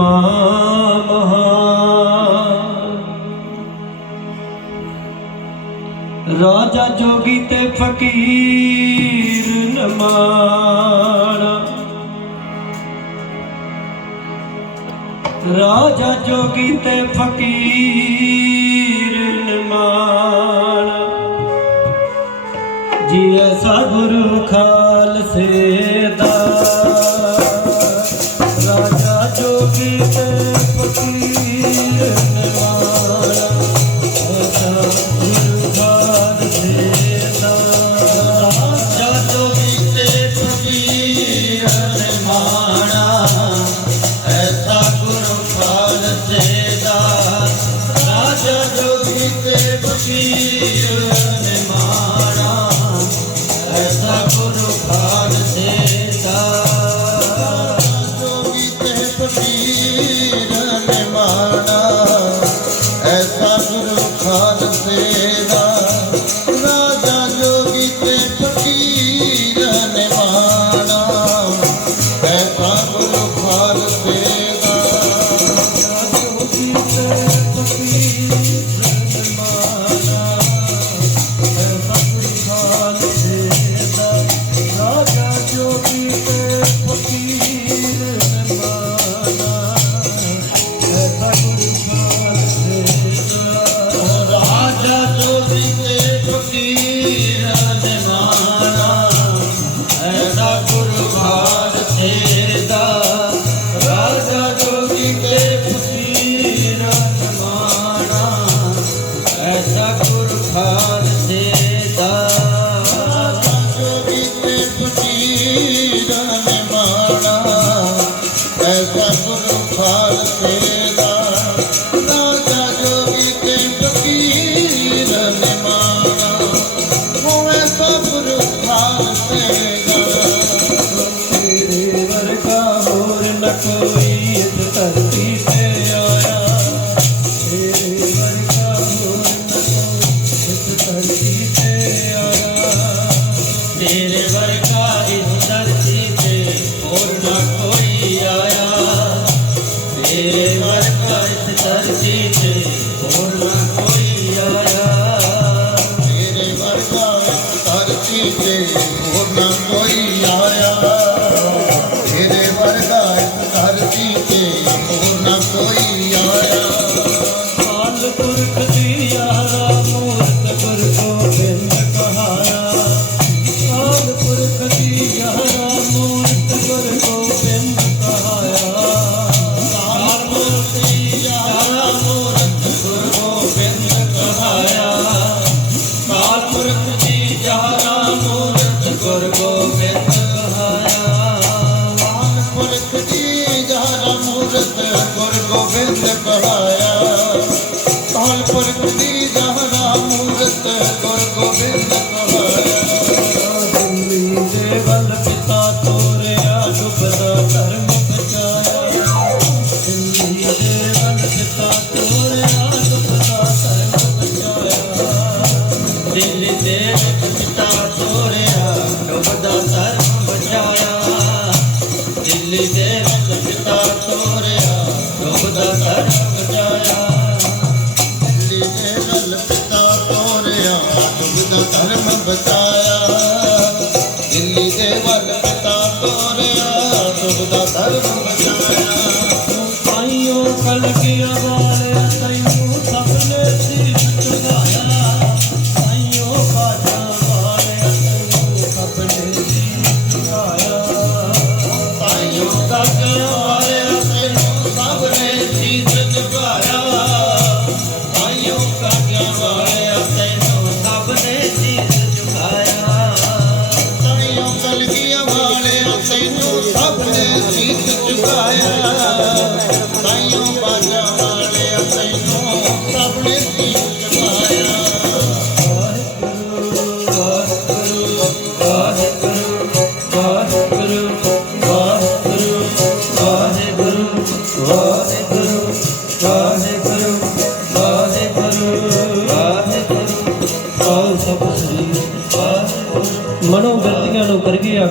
ਮਹਾ ਰਾਜਾ ਜੋਗੀ ਤੇ ਫਕੀਰ ਨਮਾਣਾ। ਰਾਜਾ ਜੋਗੀ ਤੇ ਫਕੀਰ দিয়েছে। ওর মা ਬਚਾਇਆ। ਦਿੱਲੀ ਦੇ ਵੱਲ ਪਿਤਾ ਤੋਰਿਆ ਤੁਮ ਦਾ ਧਰਮ ਬਚਾਇਆ। ਤੂੰ ਪਾਈਓ ਕਲਗੀਆ ਵਾਲਿਆ ਤੈਨੂੰ ਸਭ ਨੇ ਸਿਰ ਚੁਗਾਇਆ ਪਾਈਓ ਬਾਜਾ ਵਾਲਿਆ ਤੈਨੂੰ ਸਭ ਨੇ ਸਿਰ ਚੁਗਾਇਆ ਪਾਈਓ ਕਲਗੀਆ ਵਾਲਿਆ ਤੈਨੂੰ ਸਭ ਨੇ ਸਿਰ ਚੁਗਾਇਆ ਪਾਈਓ ਕਲਗੀਆ ਵਾਲਿਆ ਤੈਨੂੰ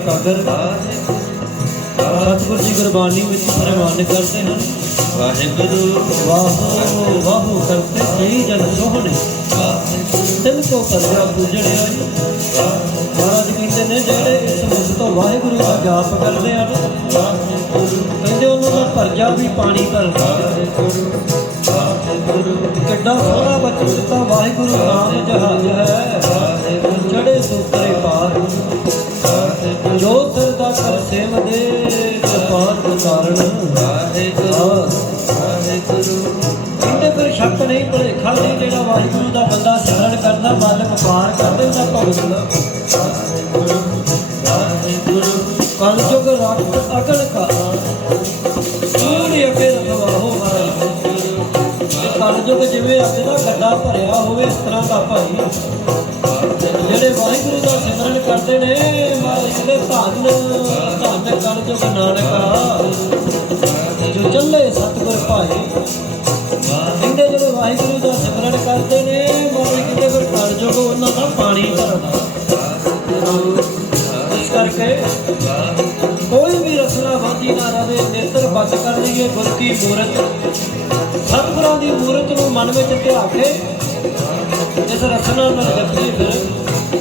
ਕਦਰ ਸਤਿਗੁਰ ਜੀ ਗੁਰਬਾਣੀ ਵਿੱਚ ਪ੍ਰਮਾਨ ਕਰਦੇ ਹਨ। ਵਾਹਿਗੁਰੂ। ਵਾਹੋ ਵਾਹੋ ਕਰਤੇ ਕਈ ਜਨ ਸੋਹਣੇ। ਤਿਲ ਕੋ ਕਰਜਾ ਪੂਜਣਿਆ ਮਹਾਰਾਜ ਕਹਿੰਦੇ ਨੇ ਜਿਹੜੇ ਇਸ ਮੁੱਦ ਤੋਂ ਵਾਹਿਗੁਰੂ ਦਾ ਜਾਪ ਕਰਦੇ ਹਨ ਕਹਿੰਦੇ ਉਹਨਾਂ ਦਾ ਪਰਜਾ ਵੀ ਪਾਣੀ ਭਰਦਾ ਕਿੱਡਾ ਸੋਹਣਾ ਬਚਨ ਤਾਂ ਵਾਹਿਗੁਰੂ ਨਾਮ ਜਹਾਜ ਹੈ। ਜਿਹੜੇ ਸੂਤਰੇ ਪਾਰ ਜੋ ਦਾ ਕਰ ਸੇਵ ਦੇ ਜਪਾਨ ਕਾਰਨ ਵਾਹਿਗੁਰੂ ਕਹਿੰਦੇ ਫਿਰ ਸ਼ੱਕ ਨਹੀਂ, ਭੁਲੇਖਾ ਨਹੀਂ, ਜਿਹੜਾ ਵਾਹਿਗੁਰੂ ਦਾ ਬੰਦਾ ਸਿਮਰਨ ਕਰਦਾ, ਮਾਲਕ ਪਾਰ ਕਰ ਦਿੰਦਾ ਭਗਤ ਕਲ ਜੁਗ ਰੱਖ ਅਗਲ ਕਾ ਸੂਰੀ ਅਗੇ ਰਖਵਾਹੋ ਮਹਾਰਾਜ ਕਲ ਜਿਵੇਂ ਅੱਗ ਦਾ ਗੱਡਾ ਭਰਿਆ ਹੋਵੇ, ਇਸ ਤਰ੍ਹਾਂ ਦਾ ਭਾਈ ਜਿਹੜੇ ਵਾਹਿਗੁਰੂ ਦਾ ਸਿਮਰਨ ਕਰਦੇ ਨੇ ਮਹਾਰਾਜ ਦੇ ਧੰਨ ਧੰਨ ਕਲ ਜੁਗ ਨਾਨਕਾ ਜੋ ਚੱਲੇ ਸਤਿਗੁਰ ਭਾਈ ਕਹਿੰਦੇ ਜਦੋਂ ਵਾਹਿਗੁਰੂ ਦਾ ਸਿਮਰਨ ਕਰਦੇ ਨੇ ਮਹਾਰਾਜ ਕਹਿੰਦੇ ਫਿਰ ਕਲ ਜੁਗ ਉਹਨਾਂ ਦਾ ਪਾਣੀ ਭਰਦਾ ਇਸ ਕਰਕੇ ਕੋਈ ਵੀ ਰਸਨਾ ਬਾਜੀ ਨਾ ਰਵੇ, ਨੇਤਰ ਬੰਦ ਕਰ ਲਈਏ ਗੁਰ ਕੀ ਮੂਰਤ। ਸਤਿਗੁਰਾਂ ਦੀ ਮੂਰਤ ਨੂੰ ਮਨ ਵਿੱਚ ਧਿਆ ਕੇ ਇਸ ਰਸਨਾ ਨਾਲ ਜਪੀ ਫਿਰ।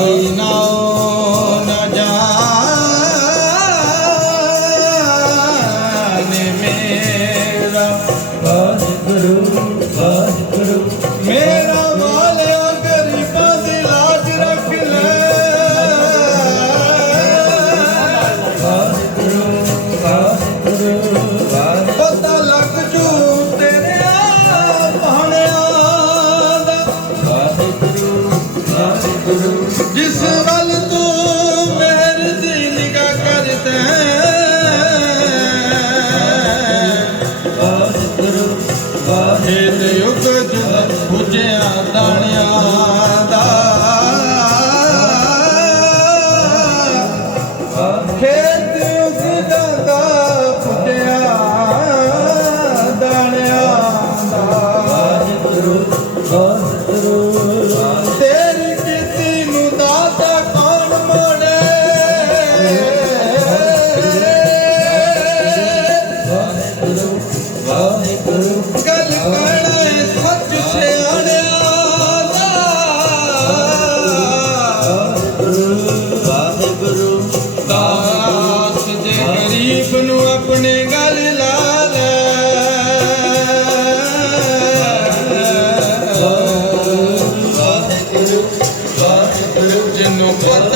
ਕੋਈ ਨਾਉ ਆਪਣੇ ਗਲ ਲਾ ਲੈ ਵਾਹਿਗੁਰੂ ਵਾਹਿਗੁਰੂ ਜਿਨੂੰ ਪਤ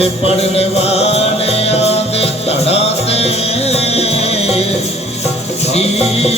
ਪੜਨ ਵਾਲਿਆਂ ਦੇ ਧੜਾ ਤੇ। ਸੀਸ